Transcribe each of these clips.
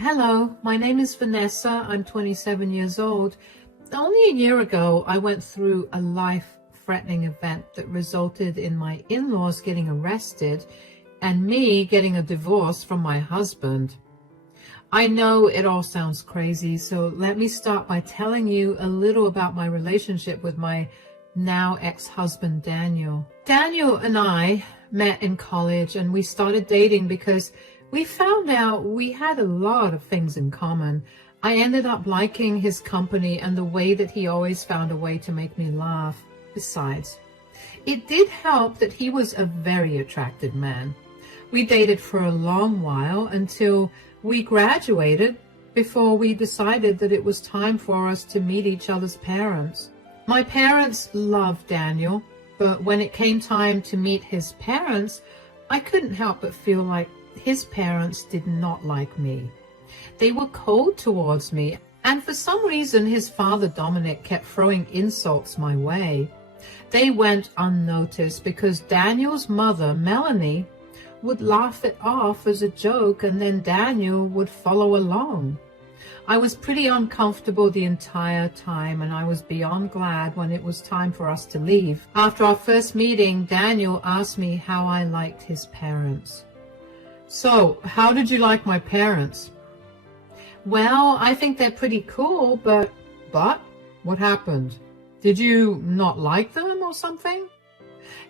Hello, my name is Vanessa. I'm 27 years old. Only a year ago, I went through a life-threatening event that resulted in my in-laws getting arrested and me getting a divorce from my husband. I know it all sounds crazy, so let me start by telling you a little about my relationship with my now ex-husband, Daniel. Daniel and I met in college and we started dating because we found out we had a lot of things in common. I ended up liking his company and the way that he always found a way to make me laugh. Besides, it did help that he was a very attractive man. We dated for a long while until we graduated before we decided that it was time for us to meet each other's parents. My parents loved Daniel, but when it came time to meet his parents, I couldn't help but feel like his parents did not like me. They were cold towards me, and for some reason his father Dominic kept throwing insults my way. They went unnoticed because Daniel's mother, Melanie, would laugh it off as a joke, and then Daniel would follow along. I was pretty uncomfortable the entire time, and I was beyond glad when it was time for us to leave. After our first meeting, Daniel asked me how I liked his parents. So, how did you like my parents? Well, I think they're pretty cool, but what happened? Did you not like them or something?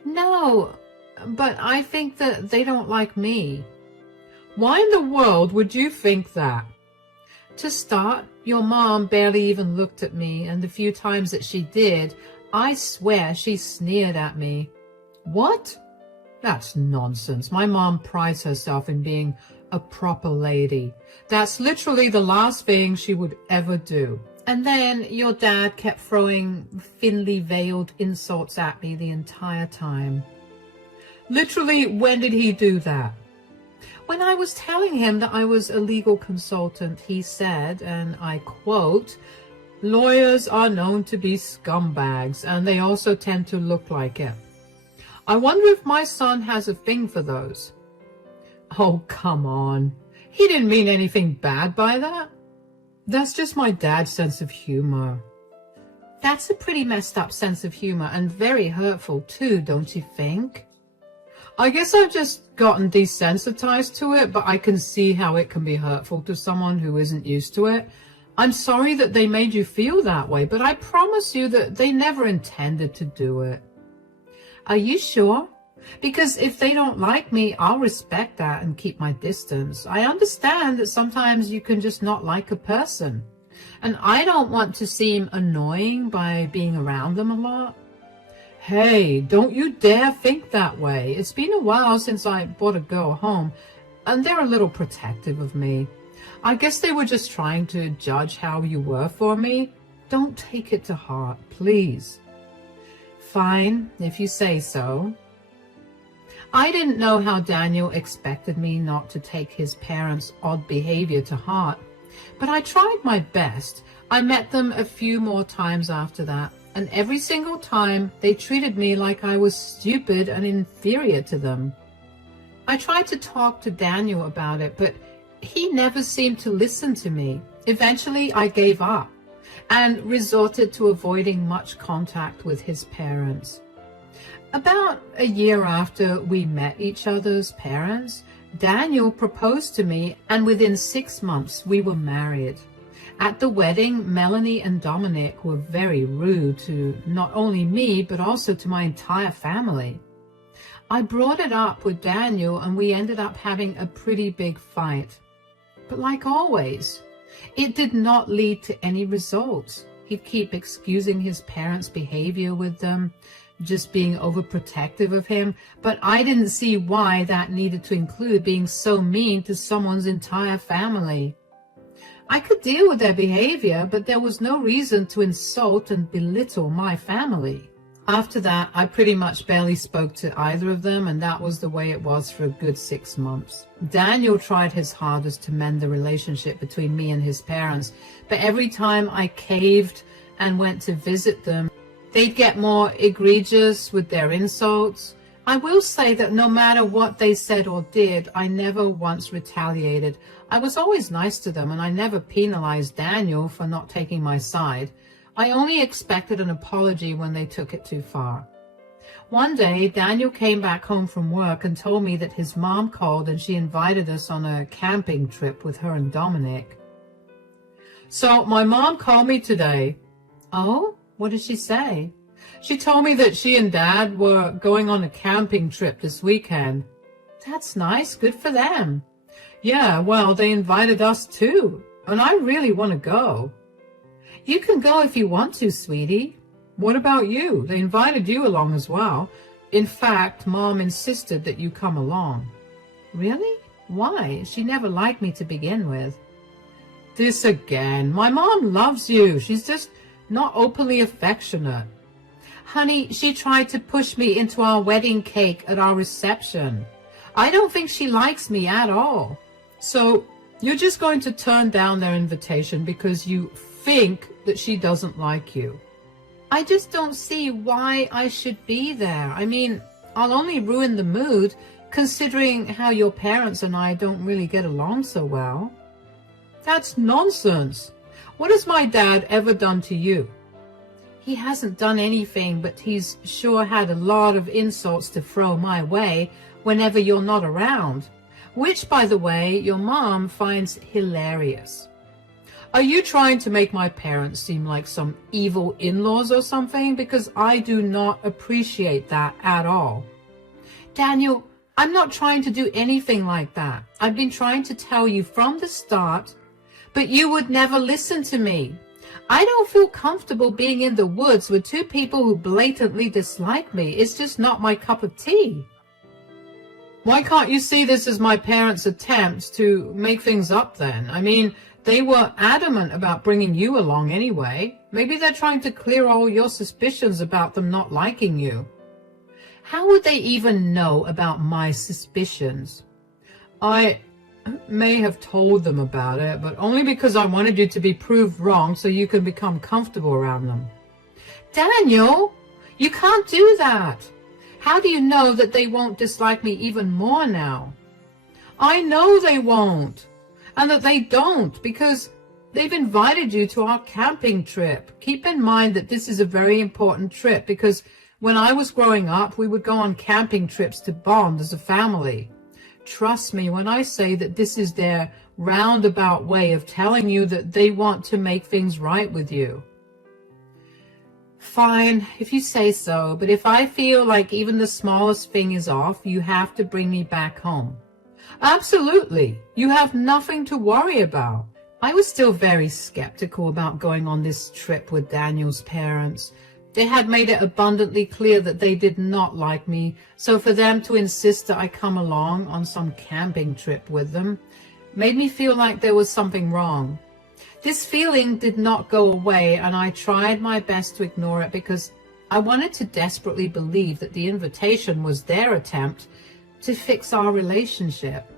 No, but I think that they don't like me. Why in the world would you think that? To start, your mom barely even looked at me, and the few times that she did, I swear she sneered at me. What? That's nonsense. My mom prides herself in being a proper lady. That's literally the last thing she would ever do. And then your dad kept throwing thinly veiled insults at me the entire time. Literally, when did he do that? When I was telling him that I was a legal consultant, he said, and I quote, "Lawyers are known to be scumbags, and they also tend to look like it. I wonder if my son has a thing for those." Oh, come on. He didn't mean anything bad by that. That's just my dad's sense of humor. That's a pretty messed up sense of humor and very hurtful too, don't you think? I guess I've just gotten desensitized to it, but I can see how it can be hurtful to someone who isn't used to it. I'm sorry that they made you feel that way, but I promise you that they never intended to do it. Are you sure? Because if they don't like me, I'll respect that and keep my distance. I understand that sometimes you can just not like a person. And I don't want to seem annoying by being around them a lot. Hey, don't you dare think that way. It's been a while since I brought a girl home, and they're a little protective of me. I guess they were just trying to judge how you were for me. Don't take it to heart, please. Fine, if you say so. I didn't know how Daniel expected me not to take his parents' odd behavior to heart, but I tried my best. I met them a few more times after that, and every single time they treated me like I was stupid and inferior to them. I tried to talk to Daniel about it, but he never seemed to listen to me. Eventually, I gave up and resorted to avoiding much contact with his parents. About a year after we met each other's parents, Daniel proposed to me, and within 6 months we were married. At the wedding, Melanie and Dominic were very rude to not only me, but also to my entire family. I brought it up with Daniel, and we ended up having a pretty big fight. But like always, it did not lead to any results. He'd keep excusing his parents' behavior with them, just being overprotective of him, but I didn't see why that needed to include being so mean to someone's entire family. I could deal with their behavior, but there was no reason to insult and belittle my family. After that, I pretty much barely spoke to either of them, and that was the way it was for a good 6 months. Daniel tried his hardest to mend the relationship between me and his parents, but every time I caved and went to visit them, they'd get more egregious with their insults. I will say that no matter what they said or did, I never once retaliated. I was always nice to them, and I never penalized Daniel for not taking my side. I only expected an apology when they took it too far. One day, Daniel came back home from work and told me that his mom called and she invited us on a camping trip with her and Dominic. So my mom called me today. Oh, what did she say? She told me that she and Dad were going on a camping trip this weekend. That's nice. Good for them. Yeah, well, they invited us too, and I really want to go. You can go if you want to, sweetie. What about you? They invited you along as well. In fact, Mom insisted that you come along. Really? Why? She never liked me to begin with. This again. My mom loves you. She's just not openly affectionate. Honey, she tried to push me into our wedding cake at our reception. I don't think she likes me at all. So you're just going to turn down their invitation because you think that she doesn't like you. I just don't see why I should be there. I mean, I'll only ruin the mood considering how your parents and I don't really get along so well. That's nonsense. What has my dad ever done to you? He hasn't done anything, but he's sure had a lot of insults to throw my way whenever you're not around, which, by the way, your mom finds hilarious. Are you trying to make my parents seem like some evil in-laws or something? Because I do not appreciate that at all. Daniel, I'm not trying to do anything like that. I've been trying to tell you from the start, but you would never listen to me. I don't feel comfortable being in the woods with two people who blatantly dislike me. It's just not my cup of tea. Why can't you see this as my parents' attempts to make things up then? I mean, they were adamant about bringing you along anyway. Maybe they're trying to clear all your suspicions about them not liking you. How would they even know about my suspicions? I may have told them about it, but only because I wanted you to be proved wrong so you can become comfortable around them. Daniel, you can't do that. How do you know that they won't dislike me even more now? I know they won't. And that they don't, because they've invited you to our camping trip. Keep in mind that this is a very important trip, because when I was growing up, we would go on camping trips to bond as a family. Trust me when I say that this is their roundabout way of telling you that they want to make things right with you. Fine, if you say so, but if I feel like even the smallest thing is off, you have to bring me back home. Absolutely. You have nothing to worry about. I was still very skeptical about going on this trip with Daniel's parents. They had made it abundantly clear that they did not like me, so for them to insist that I come along on some camping trip with them made me feel like there was something wrong. This feeling did not go away, and I tried my best to ignore it because I wanted to desperately believe that the invitation was their attempt to fix our relationship.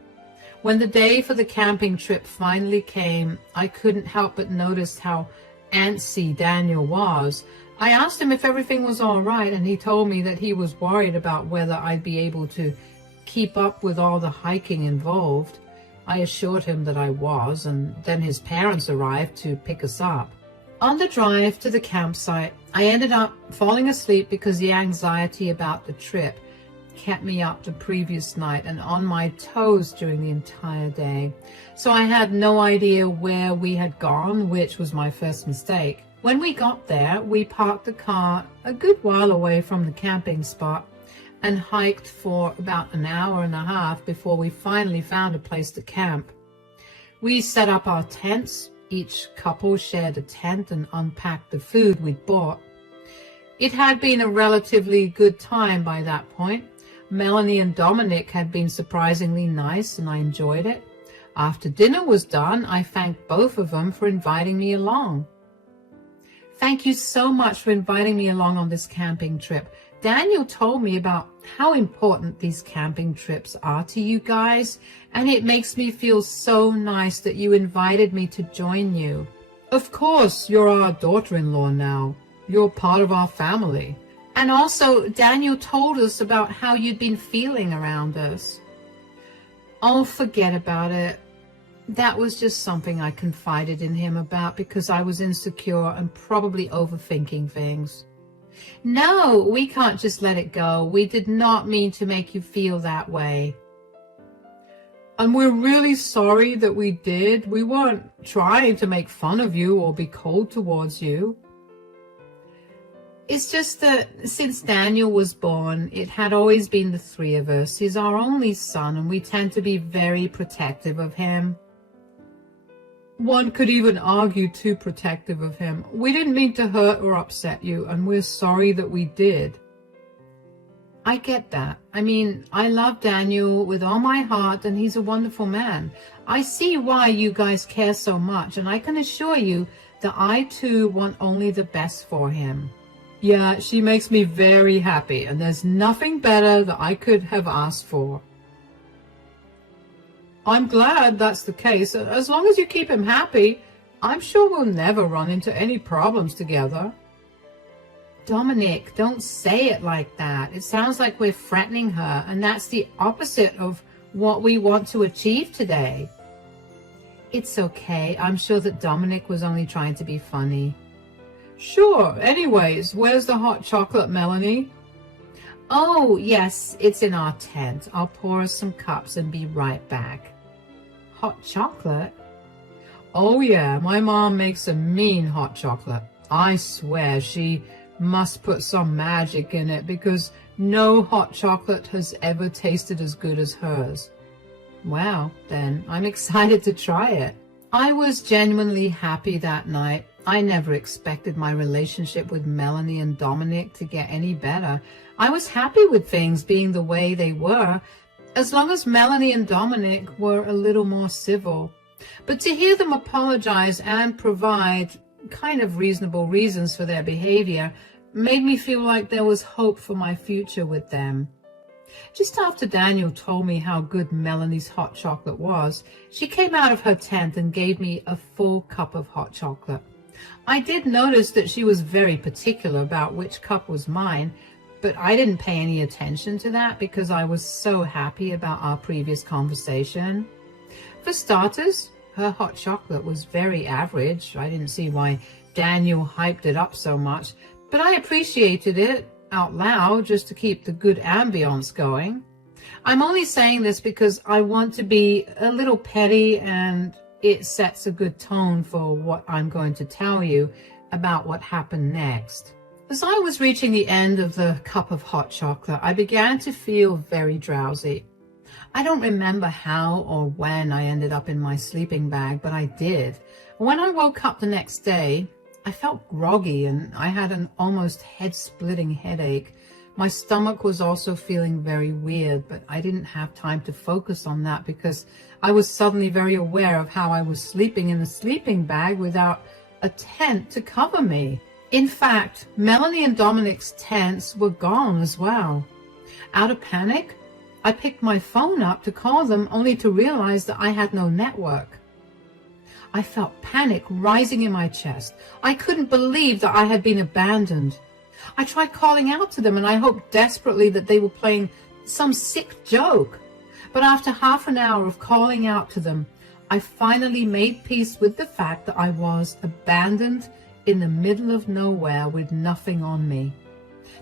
When the day for the camping trip finally came, I couldn't help but notice how antsy Daniel was. I asked him if everything was all right, and he told me that he was worried about whether I'd be able to keep up with all the hiking involved. I assured him that I was, and then his parents arrived to pick us up. On the drive to the campsite, I ended up falling asleep because the anxiety about the trip kept me up the previous night and on my toes during the entire day. So I had no idea where we had gone, which was my first mistake. When we got there, we parked the car a good while away from the camping spot and hiked for about an hour and a half before we finally found a place to camp. We set up our tents. Each couple shared a tent and unpacked the food we'd bought. It had been a relatively good time by that point. Melanie and Dominic had been surprisingly nice, and I enjoyed it. After dinner was done, I thanked both of them for inviting me along. Thank you so much for inviting me along on this camping trip. Daniel told me about how important these camping trips are to you guys, and it makes me feel so nice that you invited me to join you. Of course, you're our daughter-in-law now. You're part of our family. And also, Daniel told us about how you'd been feeling around us. Oh, forget about it. That was just something I confided in him about because I was insecure and probably overthinking things. No, we can't just let it go. We did not mean to make you feel that way. And we're really sorry that we did. We weren't trying to make fun of you or be cold towards you. It's just that since Daniel was born, it had always been the three of us. He's our only son, and we tend to be very protective of him. One could even argue too protective of him. We didn't mean to hurt or upset you, and we're sorry that we did. I get that. I mean, I love Daniel with all my heart, and he's a wonderful man. I see why you guys care so much, and I can assure you that I too want only the best for him. Yeah, she makes me very happy, and there's nothing better that I could have asked for. I'm glad that's the case. As long as you keep him happy, I'm sure we'll never run into any problems together. Dominic, don't say it like that. It sounds like we're threatening her, and that's the opposite of what we want to achieve today. It's okay. I'm sure that Dominic was only trying to be funny. Sure. Anyways, where's the hot chocolate, Melanie? Oh, yes, it's in our tent. I'll pour us some cups and be right back. Hot chocolate? Oh, yeah, my mom makes a mean hot chocolate. I swear she must put some magic in it because no hot chocolate has ever tasted as good as hers. Wow, then I'm excited to try it. I was genuinely happy that night. I never expected my relationship with Melanie and Dominic to get any better. I was happy with things being the way they were, as long as Melanie and Dominic were a little more civil. But to hear them apologize and provide kind of reasonable reasons for their behavior made me feel like there was hope for my future with them. Just after Daniel told me how good Melanie's hot chocolate was, she came out of her tent and gave me a full cup of hot chocolate. I did notice that she was very particular about which cup was mine, but I didn't pay any attention to that because I was so happy about our previous conversation. For starters, her hot chocolate was very average. I didn't see why Daniel hyped it up so much, but I appreciated it out loud just to keep the good ambience going. I'm only saying this because I want to be a little petty, and it sets a good tone for what I'm going to tell you about what happened next. As I was reaching the end of the cup of hot chocolate, I began to feel very drowsy. I don't remember how or when I ended up in my sleeping bag, but I did. When I woke up the next day, I felt groggy and I had an almost head-splitting headache. My stomach was also feeling very weird, but I didn't have time to focus on that because I was suddenly very aware of how I was sleeping in a sleeping bag without a tent to cover me. In fact, Melanie and Dominic's tents were gone as well. Out of panic, I picked my phone up to call them, only to realize that I had no network. I felt panic rising in my chest. I couldn't believe that I had been abandoned. I tried calling out to them, and I hoped desperately that they were playing some sick joke. But after half an hour of calling out to them, I finally made peace with the fact that I was abandoned in the middle of nowhere with nothing on me.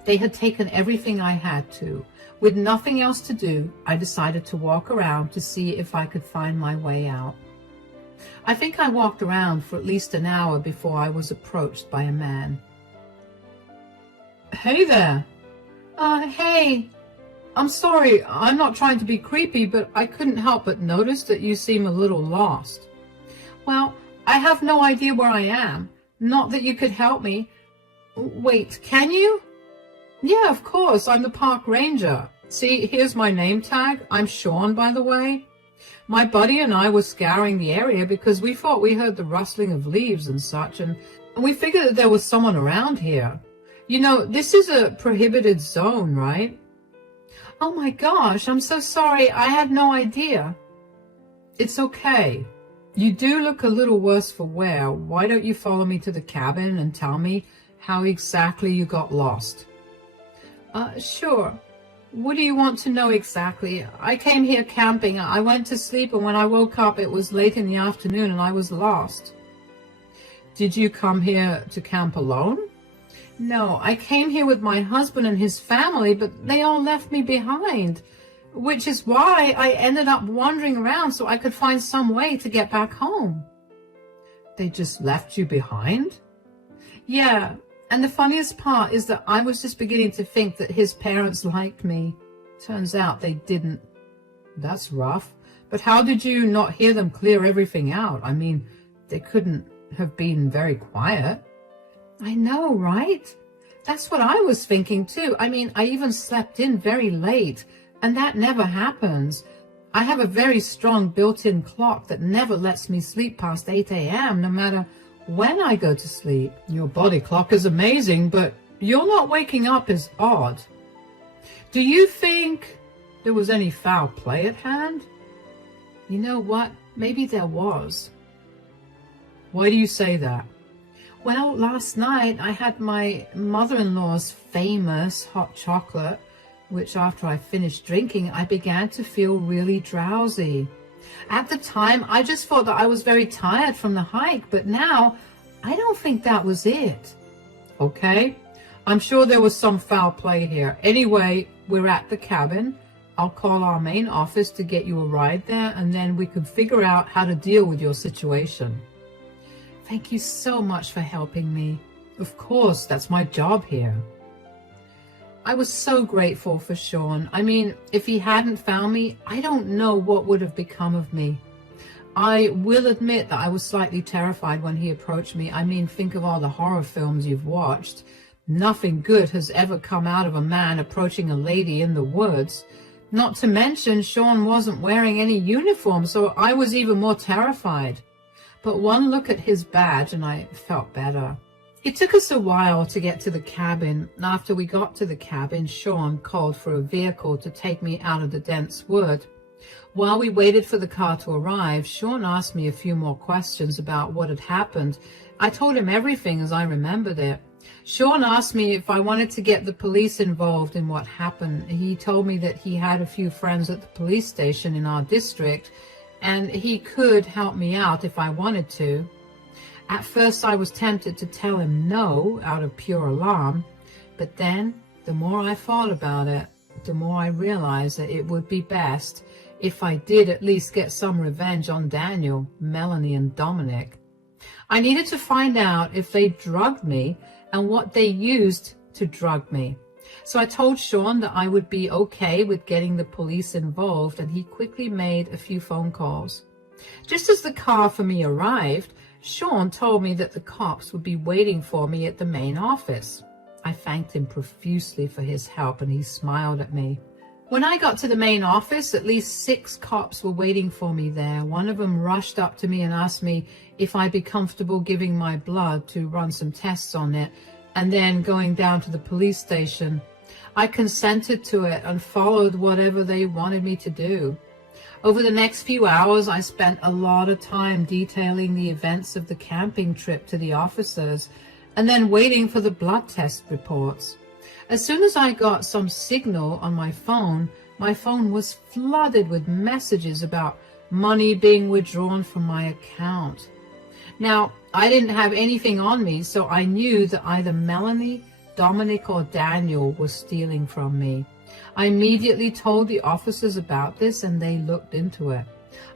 They had taken everything I had to. With nothing else to do, I decided to walk around to see if I could find my way out. I think I walked around for at least an hour before I was approached by a man. Hey there. Hey. I'm sorry, I'm not trying to be creepy, but I couldn't help but notice that you seem a little lost. Well, I have no idea where I am. Not that you could help me. Wait, can you? Yeah, of course, I'm the park ranger. See, here's my name tag. I'm Sean, by the way. My buddy and I were scouring the area because we thought we heard the rustling of leaves and such, and we figured that there was someone around here. You know, this is a prohibited zone, right? Oh my gosh, I'm so sorry. I had no idea. It's okay. You do look a little worse for wear. Why don't you follow me to the cabin and tell me how exactly you got lost? Sure. What do you want to know exactly? I came here camping. I went to sleep, and when I woke up, it was late in the afternoon and I was lost. Did you come here to camp alone? No, I came here with my husband and his family, but they all left me behind, which is why I ended up wandering around so I could find some way to get back home. They just left you behind? Yeah, and the funniest part is that I was just beginning to think that his parents liked me. Turns out they didn't. That's rough. But how did you not hear them clear everything out? I mean, they couldn't have been very quiet. I know, right? That's what I was thinking too. I mean, I even slept in very late, and that never happens. I have a very strong built-in clock that never lets me sleep past 8 a.m. no matter when I go to sleep. Your body clock is amazing, but you're not waking up is odd. Do you think there was any foul play at hand? You know what? Maybe there was. Why do you say that? Well, last night I had my mother-in-law's famous hot chocolate, which after I finished drinking, I began to feel really drowsy. At the time, I just thought that I was very tired from the hike, but now I don't think that was it. Okay, I'm sure there was some foul play here. Anyway, we're at the cabin. I'll call our main office to get you a ride there, and then we can figure out how to deal with your situation. Thank you so much for helping me. Of course, that's my job here. I was so grateful for Sean. I mean, if he hadn't found me, I don't know what would have become of me. I will admit that I was slightly terrified when he approached me. I mean, think of all the horror films you've watched. Nothing good has ever come out of a man approaching a lady in the woods. Not to mention, Sean wasn't wearing any uniform, so I was even more terrified. But one look at his badge and I felt better. It took us a while to get to the cabin. After we got to the cabin, Sean called for a vehicle to take me out of the dense wood. While we waited for the car to arrive, Sean asked me a few more questions about what had happened. I told him everything as I remembered it. Sean asked me if I wanted to get the police involved in what happened. He told me that he had a few friends at the police station in our district, and he could help me out if I wanted to. At first I was tempted to tell him no out of pure alarm, but then the more I thought about it, the more I realized that it would be best if I did at least get some revenge on Daniel, Melanie, and Dominic. I needed to find out if they drugged me and what they used to drug me. So I told Sean that I would be okay with getting the police involved, and he quickly made a few phone calls. Just as the car for me arrived, Sean told me that the cops would be waiting for me at the main office. I thanked him profusely for his help, and he smiled at me. When I got to the main office, at least 6 cops were waiting for me there. One of them rushed up to me and asked me if I'd be comfortable giving my blood to run some tests on it, and then going down to the police station. I consented to it and followed whatever they wanted me to do. Over the next few hours, I spent a lot of time detailing the events of the camping trip to the officers, and then waiting for the blood test reports. As soon as I got some signal on my phone was flooded with messages about money being withdrawn from my account. Now, I didn't have anything on me, so I knew that either Melanie, Dominic, or Daniel was stealing from me. I immediately told the officers about this, and they looked into it.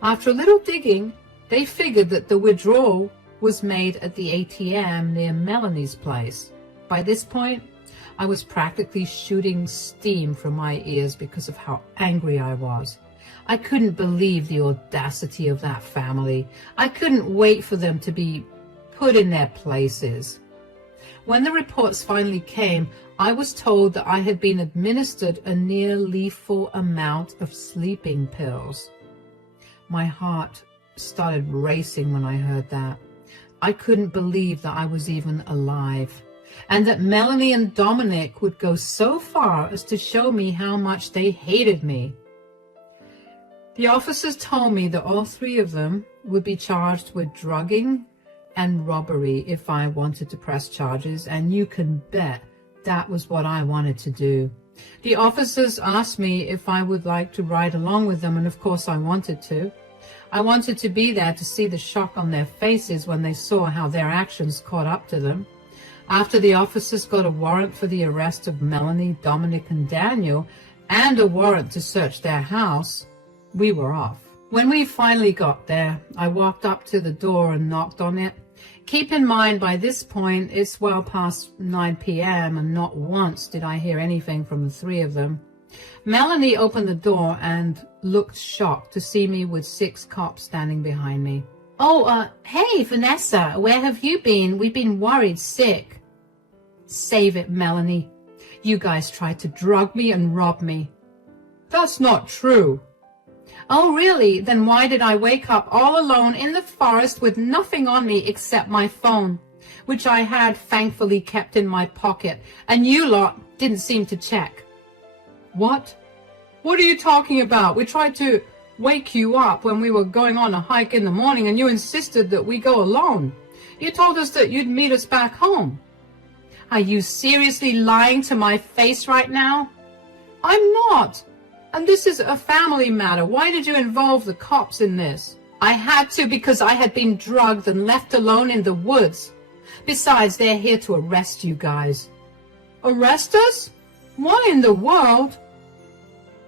After a little digging, they figured that the withdrawal was made at the ATM near Melanie's place. By this point, I was practically shooting steam from my ears because of how angry I was. I couldn't believe the audacity of that family. I couldn't wait for them to be put in their places. When the reports finally came, I was told that I had been administered a near lethal amount of sleeping pills. My heart started racing when I heard that. I couldn't believe that I was even alive, and that Melanie and Dominic would go so far as to show me how much they hated me. The officers told me that all 3 of them would be charged with drugging and robbery if I wanted to press charges, and you can bet that was what I wanted to do. The officers asked me if I would like to ride along with them, and of course I wanted to. I wanted to be there to see the shock on their faces when they saw how their actions caught up to them. After the officers got a warrant for the arrest of Melanie, Dominic, and Daniel, and a warrant to search their house, we were off. When we finally got there, I walked up to the door and knocked on it. Keep in mind, by this point, it's well past 9 p.m., and not once did I hear anything from the three of them. Melanie opened the door and looked shocked to see me with 6 cops standing behind me. "Oh, hey, Vanessa, where have you been? We've been worried sick." "Save it, Melanie. You guys tried to drug me and rob me." "That's not true." "Oh, really? Then why did I wake up all alone in the forest with nothing on me except my phone, which I had thankfully kept in my pocket, and you lot didn't seem to check?" "What? What are you talking about? We tried to wake you up when we were going on a hike in the morning, and you insisted that we go alone. You told us that you'd meet us back home." "Are you seriously lying to my face right now?" "I'm not. And this is a family matter. Why did you involve the cops in this?" "I had to because I had been drugged and left alone in the woods. Besides, they're here to arrest you guys." "Arrest us? What in the world?"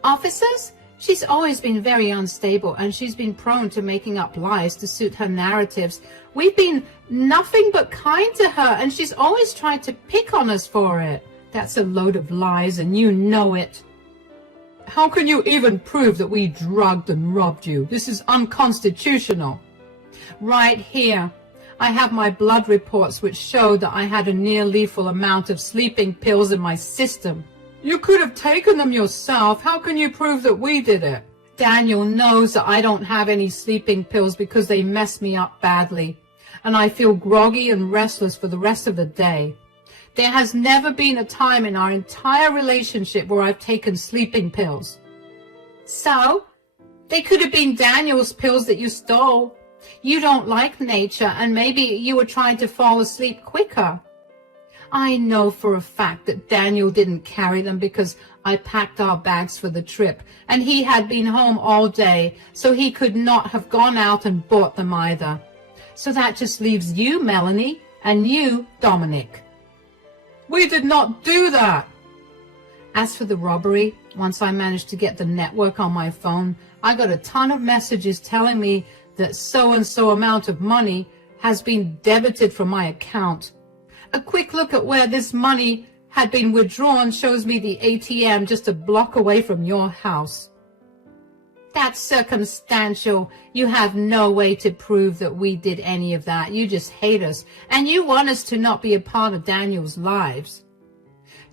"Officers? She's always been very unstable, and she's been prone to making up lies to suit her narratives. We've been nothing but kind to her, and she's always tried to pick on us for it." "That's a load of lies, and you know it." "How can you even prove that we drugged and robbed you? This is unconstitutional." "Right here. I have my blood reports which show that I had a near lethal amount of sleeping pills in my system." "You could have taken them yourself. How can you prove that we did it?" "Daniel knows that I don't have any sleeping pills because they mess me up badly, and I feel groggy and restless for the rest of the day. There has never been a time in our entire relationship where I've taken sleeping pills." "So? They could have been Daniel's pills that you stole. You don't like nature, and maybe you were trying to fall asleep quicker." "I know for a fact that Daniel didn't carry them because I packed our bags for the trip, and he had been home all day, so he could not have gone out and bought them either. So that just leaves you, Melanie, and you, Dominic." "We did not do that." "As for the robbery, once I managed to get the network on my phone, I got a ton of messages telling me that so-and-so amount of money has been debited from my account. A quick look at where this money had been withdrawn shows me the ATM just a block away from your house." "That's circumstantial. You have no way to prove that we did any of that. You just hate us, and you want us to not be a part of Daniel's lives."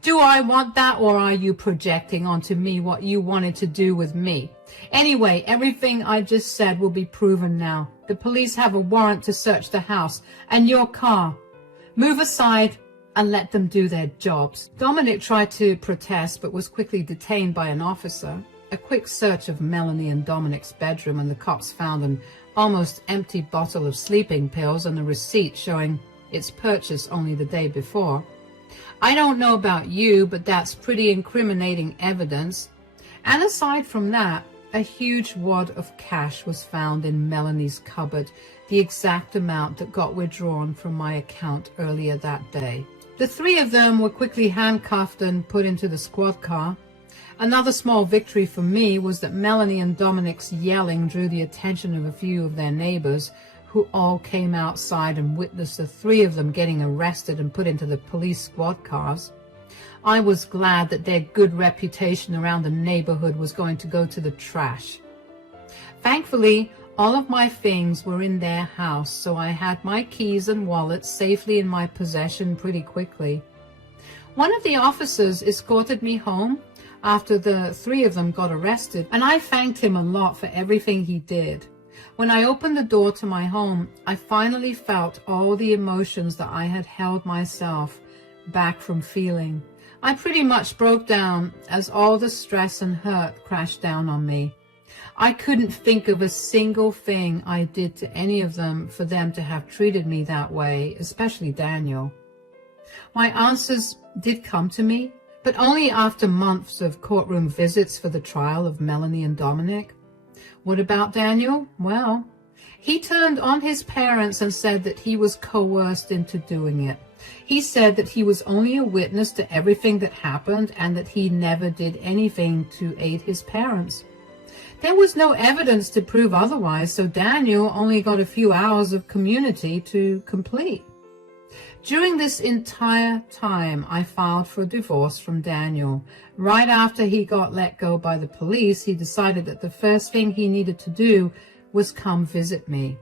"Do I want that, or are you projecting onto me what you wanted to do with me? Anyway, everything I just said will be proven now. The police have a warrant to search the house and your car. Move aside and let them do their jobs." Dominic tried to protest but was quickly detained by an officer. A quick search of Melanie and Dominic's bedroom, and the cops found an almost empty bottle of sleeping pills and a receipt showing its purchase only the day before. I don't know about you, but that's pretty incriminating evidence. And aside from that, a huge wad of cash was found in Melanie's cupboard, the exact amount that got withdrawn from my account earlier that day. The three of them were quickly handcuffed and put into the squad car. Another small victory for me was that Melanie and Dominic's yelling drew the attention of a few of their neighbors, who all came outside and witnessed the three of them getting arrested and put into the police squad cars. I was glad that their good reputation around the neighborhood was going to go to the trash. Thankfully, all of my things were in their house, so I had my keys and wallet safely in my possession pretty quickly. One of the officers escorted me home after the three of them got arrested, and I thanked him a lot for everything he did. When I opened the door to my home, I finally felt all the emotions that I had held myself back from feeling. I pretty much broke down as all the stress and hurt crashed down on me. I couldn't think of a single thing I did to any of them for them to have treated me that way, especially Daniel. My answers did come to me, but only after months of courtroom visits for the trial of Melanie and Dominic. What about Daniel? Well, he turned on his parents and said that he was coerced into doing it. He said that he was only a witness to everything that happened and that he never did anything to aid his parents. There was no evidence to prove otherwise, so Daniel only got a few hours of community to complete. During this entire time, I filed for divorce from Daniel. Right after he got let go by the police, he decided that the first thing he needed to do was come visit me.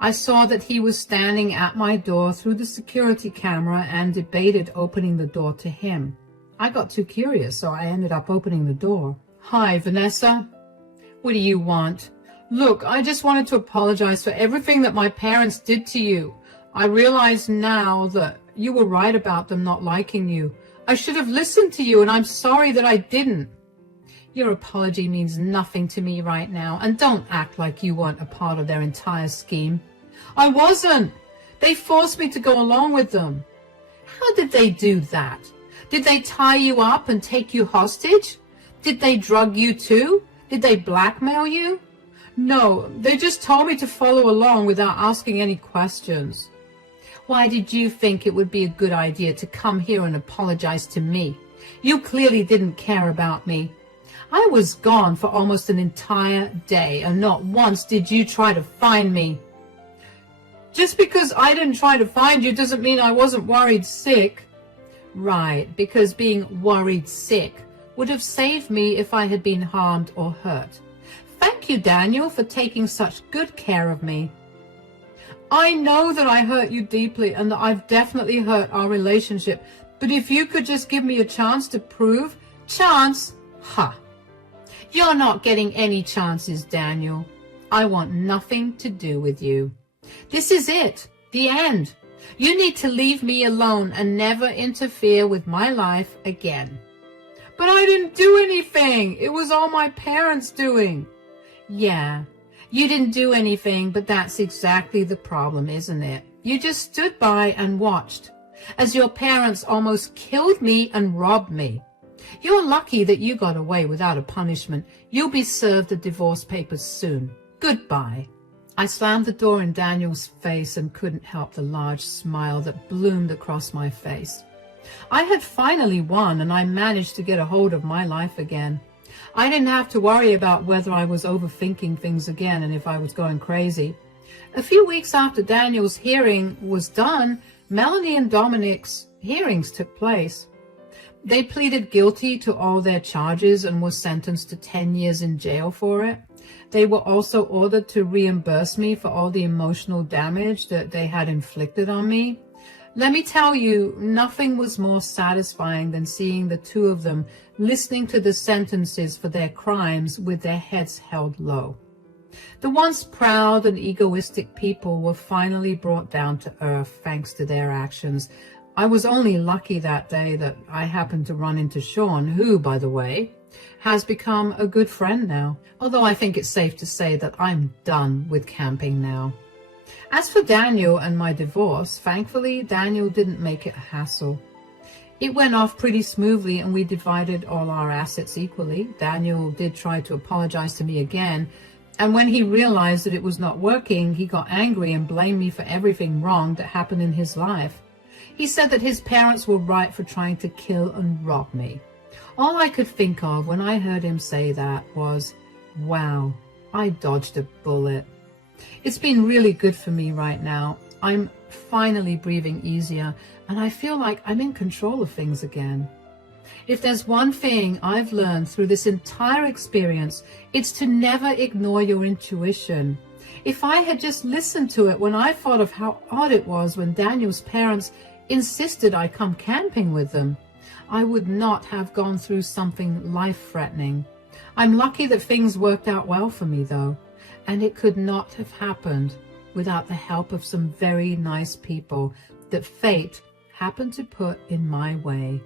I saw that he was standing at my door through the security camera and debated opening the door to him. I got too curious, so I ended up opening the door. "Hi, Vanessa. What do you want?" "Look, I just wanted to apologize for everything that my parents did to you. I realize now that you were right about them not liking you. I should have listened to you, and I'm sorry that I didn't." "Your apology means nothing to me right now, and don't act like you weren't a part of their entire scheme." "I wasn't. They forced me to go along with them." "How did they do that? Did they tie you up and take you hostage? Did they drug you too? Did they blackmail you?" "No, they just told me to follow along without asking any questions." "Why did you think it would be a good idea to come here and apologize to me? You clearly didn't care about me. I was gone for almost an entire day, and not once did you try to find me." "Just because I didn't try to find you doesn't mean I wasn't worried sick." "Right, because being worried sick would have saved me if I had been harmed or hurt. Thank you, Daniel, for taking such good care of me." "I know that I hurt you deeply and that I've definitely hurt our relationship, but if you could just give me a chance to prove—" "Chance? Ha! You're not getting any chances, Daniel. I want nothing to do with you. This is it, the end. You need to leave me alone and never interfere with my life again." "But I didn't do anything. It was all my parents doing." "Yeah, you didn't do anything, but that's exactly the problem, isn't it? You just stood by and watched as your parents almost killed me and robbed me. You're lucky that you got away without a punishment. You'll be served the divorce papers soon. Goodbye." I slammed the door in Daniel's face and couldn't help the large smile that bloomed across my face. I had finally won, and I managed to get a hold of my life again. I didn't have to worry about whether I was overthinking things again and if I was going crazy. A few weeks after Daniel's hearing was done, Melanie and Dominic's hearings took place. They pleaded guilty to all their charges and were sentenced to 10 years in jail for it. They were also ordered to reimburse me for all the emotional damage that they had inflicted on me. Let me tell you, nothing was more satisfying than seeing the two of them listening to the sentences for their crimes with their heads held low. The once proud and egoistic people were finally brought down to earth thanks to their actions. I was only lucky that day that I happened to run into Sean, who, by the way, has become a good friend now, although I think it's safe to say that I'm done with camping now. As for Daniel and my divorce, thankfully, Daniel didn't make it a hassle. It went off pretty smoothly and we divided all our assets equally. Daniel did try to apologize to me again, and when he realized that it was not working, he got angry and blamed me for everything wrong that happened in his life. He said that his parents were right for trying to kill and rob me. All I could think of when I heard him say that was, wow, I dodged a bullet. It's been really good for me right now. I'm finally breathing easier, and I feel like I'm in control of things again. If there's one thing I've learned through this entire experience, it's to never ignore your intuition. If I had just listened to it when I thought of how odd it was when Daniel's parents insisted I come camping with them, I would not have gone through something life-threatening. I'm lucky that things worked out well for me, though, and it could not have happened without the help of some very nice people that fate happened to put in my way.